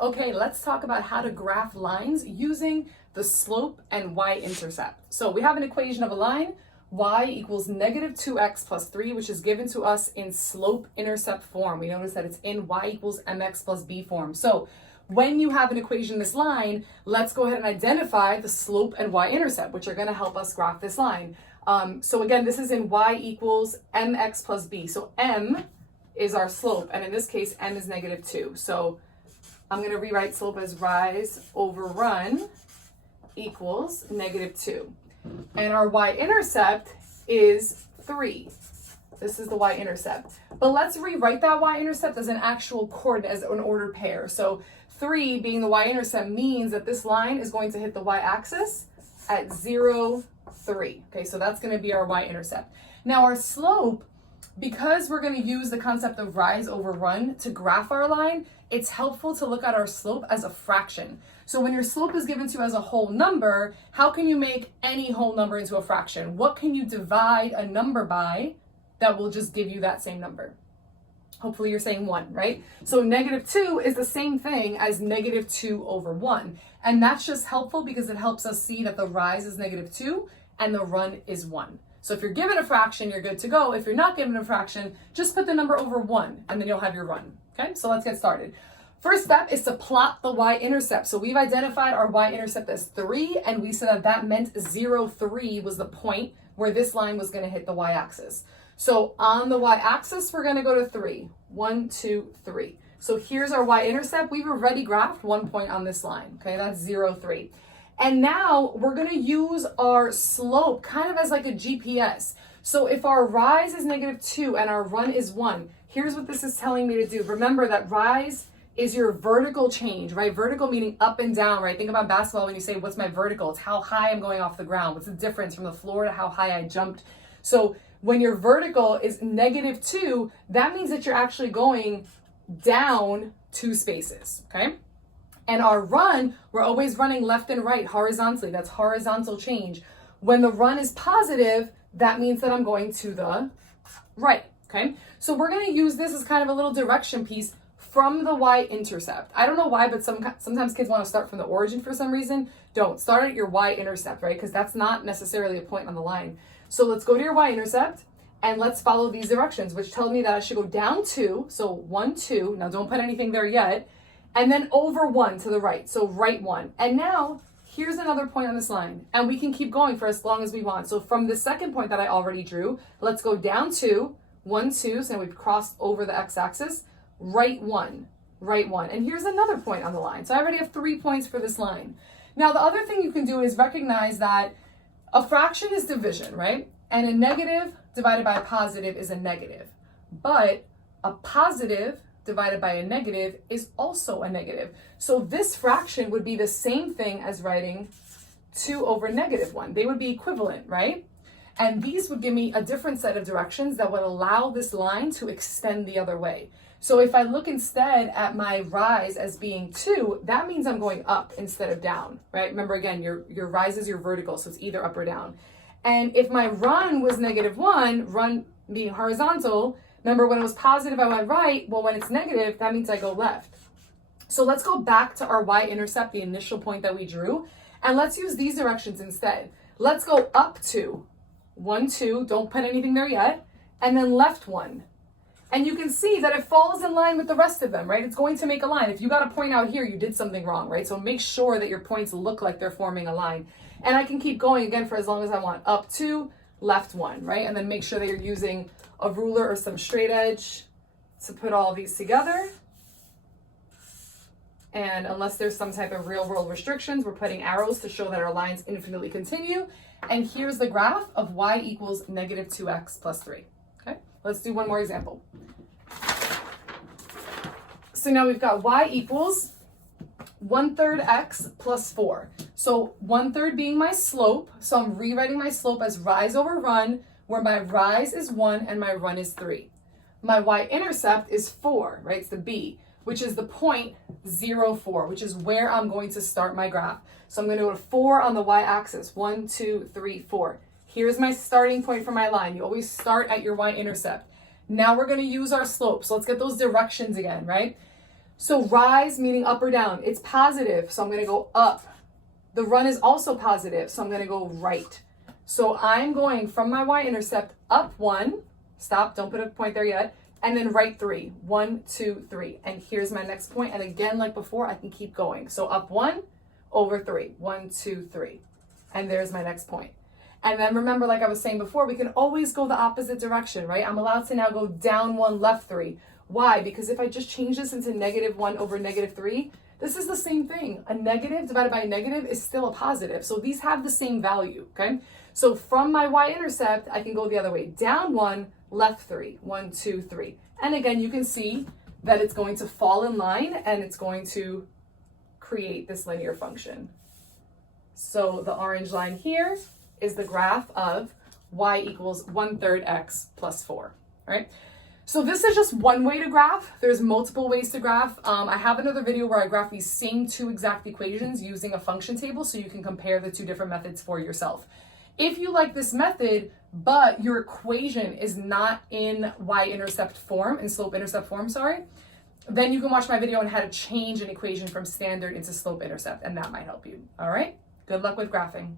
Okay, let's talk about how to graph lines using the slope and y-intercept. So we have an equation of a line, y equals negative 2x plus 3, which is given to us in slope-intercept form. We notice that it's in y equals mx plus b form. So when you have an equation in this line, let's go ahead and identify the slope and y-intercept, which are going to help us graph this line. So again, this is in y equals mx plus b. So m is our slope, and in this case, m is negative 2. So I'm going to rewrite slope as rise over run equals negative 2. And our y-intercept is 3. This is the y-intercept. But let's rewrite that y-intercept as an actual coordinate, as an ordered pair. So 3 being the y-intercept means that this line is going to hit the y-axis at 0, 3. Okay, so that's going to be our y-intercept. Now our slope, because we're going to use the concept of rise over run to graph our line, it's helpful to look at our slope as a fraction. So when your slope is given to you as a whole number, how can you make any whole number into a fraction? What can you divide a number by that will just give you that same number? Hopefully you're saying 1, right? So negative 2 is the same thing as negative 2 over 1. And that's just helpful because it helps us see that the rise is negative 2 and the run is 1. So if you're given a fraction, you're good to go. If you're not given a fraction, just put the number over 1 and then you'll have your run. Okay, so let's get started. First step is to plot the y-intercept. So we've identified our y-intercept as 3, and we said that that meant 0, 3 was the point where this line was going to hit the y-axis. So on the y-axis, we're going to go to 3. 1, 2, 3. So here's our y-intercept. We've already graphed 1 point on this line. Okay, that's 0, 3. And now we're going to use our slope kind of as like a GPS. So if our rise is negative 2 and our run is 1, here's what this is telling me to do. Remember that rise is your vertical change, right? Vertical meaning up and down, right? Think about basketball when you say, what's my vertical? It's how high I'm going off the ground. What's the difference from the floor to how high I jumped? So when your vertical is negative 2, that means that you're actually going down 2 spaces, okay? And our run, we're always running left and right horizontally. That's horizontal change. When the run is positive, that means that I'm going to the right, okay? So we're going to use this as kind of a little direction piece from the y-intercept. I don't know why, but sometimes kids want to start from the origin for some reason. Don't. Start at your y-intercept, right? Because that's not necessarily a point on the line. So let's go to your y-intercept and let's follow these directions, which tell me that I should go down 2. So 1, 2. Now don't put anything there yet. And then over 1 to the right. So right 1. And now here's another point on this line. And we can keep going for as long as we want. So from the second point that I already drew, let's go down 2. 1, 2. So now we've crossed over the x-axis. Right 1. Right 1. And here's another point on the line. So I already have 3 points for this line. Now the other thing you can do is recognize that a fraction is division, right? And a negative divided by a positive is a negative. But a positive divided by a negative is also a negative. So this fraction would be the same thing as writing 2 over negative 1. They would be equivalent, right? And these would give me a different set of directions that would allow this line to extend the other way. So if I look instead at my rise as being 2, that means I'm going up instead of down, right? Remember again, your rise is your vertical, so it's either up or down. And if my run was negative 1, run being horizontal, remember when it was positive, I went right. Well, when it's negative, that means I go left. So let's go back to our y-intercept, the initial point that we drew, and let's use these directions instead. Let's go up 2, 1, 2, don't put anything there yet, and then left 1. And you can see that it falls in line with the rest of them, right? It's going to make a line. If you got a point out here, you did something wrong, right? So make sure that your points look like they're forming a line. And I can keep going again for as long as I want. Up 2, left 1, right? And then make sure that you're using a ruler or some straight edge to put all these together. And unless there's some type of real world restrictions, we're putting arrows to show that our lines infinitely continue. And here's the graph of y equals negative 2x plus 3. Okay, let's do one more example. So now we've got y equals 1/3 x plus 4. So 1/3 being my slope. So I'm rewriting my slope as rise over run, where my rise is 1 and my run is 3. My y-intercept is 4, right? It's the b, which is the point 0, 4, which is where I'm going to start my graph. So I'm going to go to 4 on the y-axis. 1, 2, 3, 4. Here's my starting point for my line. You always start at your y-intercept. Now we're going to use our slope. So let's get those directions again, right? So rise meaning up or down. It's positive, so I'm going to go up. The run is also positive, so I'm going to go right. So I'm going from my y-intercept up 1, stop, don't put a point there yet, and then right 3. 1, 2, 3. And here's my next point. And again, like before, I can keep going. So up 1, over 3. 1, 2, 3. And there's my next point. And then remember, like I was saying before, we can always go the opposite direction, right? I'm allowed to now go down 1, left 3. Why? Because if I just change this into -1 over -3, this is the same thing. A negative divided by a negative is still a positive. So these have the same value, okay? So from my y-intercept, I can go the other way. Down 1, left 3. 1, 2, 3. And again, you can see that it's going to fall in line and it's going to create this linear function. So the orange line here is the graph of y equals 1/3 x plus 4, all right? So this is just one way to graph. There's multiple ways to graph. I have another video where I graph these same 2 exact equations using a function table so you can compare the 2 different methods for yourself. If you like this method, but your equation is not in y-intercept form, in slope-intercept form, then you can watch my video on how to change an equation from standard into slope-intercept, and that might help you, all right? Good luck with graphing.